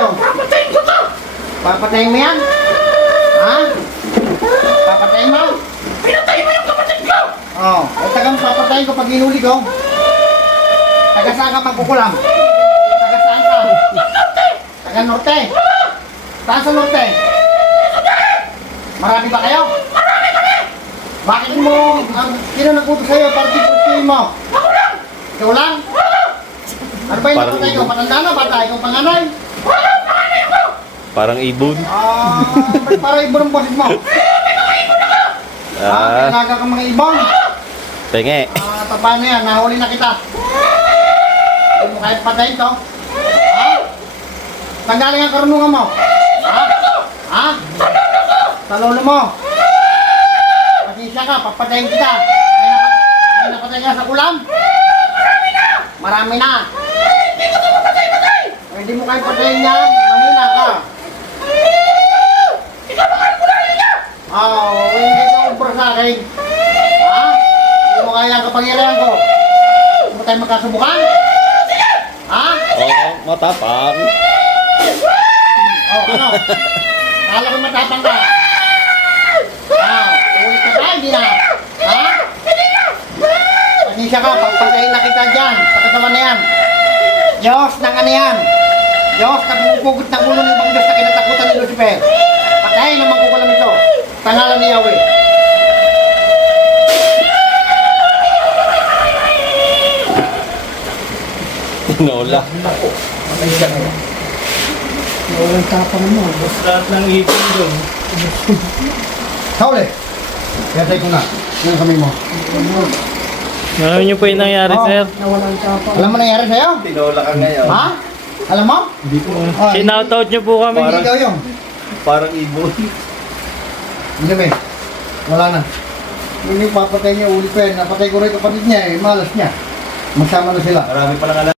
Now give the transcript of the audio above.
sa'yo? Papatayin ko to! Papatayin mo yan? Ha? Papatayin mo? Pinatay mo yung kapatid ko! Oo. O tagang papatayin ko pag hinuli ko. Taga saan ka magkukulam? Taga saan ka? Norte! Taga Norte? Saan sa Norte? Marami ba kayo? Marami kami! Bakit mo, sino nagputo sa'yo para di mo? Ako lang! Ikaw lang? Ano ba yung Parang napatay ko? ibon. Matanda na? Bata? Ikaw panganay? Wala! Panganay ko! Parang ibon. Ba't para ibon ang boses mo? Kailangan ka mga ibon? Penge. Paano yan? Nahuli na kita. Hindi mo kahit patayin to? Ha? Saan galing ang karunungan mo? Ha? Ha? Sa lolo mo? Pasensya ka, papatayin kita. May napatay ka sa ulam? Marami na. Hindi ko to mapatay-patay! Hindi mo kahit patayin yan. Mahina ka. Ikaw ba kayo kulali niya? Hindi ka umpra sa akin. Ha? Hindi mo kaya ang kapangyarihan ko. Hindi mo tayo magkasubukan? Ha? Oo, matapang. Ano? Kala ko matapang ka. Ulit ka ba? Hindi na. Ha? Pasensya ka, pagpatayin na kita dyan. Sa katawan na yan. Diyos ng ano yan. Diyos na pumupugot ng ulo ng ibang Diyos na kinatakutan ni Lucifer. Patayin na magkukulam ito. Pangalan ni Yahweh. Tinola. Walang tapang mo. Lahat ng ipon doon. Sauli! Yatay ko na. Yan kami mo. Alam niyo po yung nangyari, sir? Alam mo nangyari sa'yo? Tinola ka ngayon. Ha? Alam mo? Hindi ko. Sinoutout niyo po kami. Hindi daw yun. Parang ibon. Hindi ba? Wala na. Hindi papatay niya ulit pa yan. Napatay ko rin kapatid niya eh. Malas niya. Magsama na sila. Marami palang alam.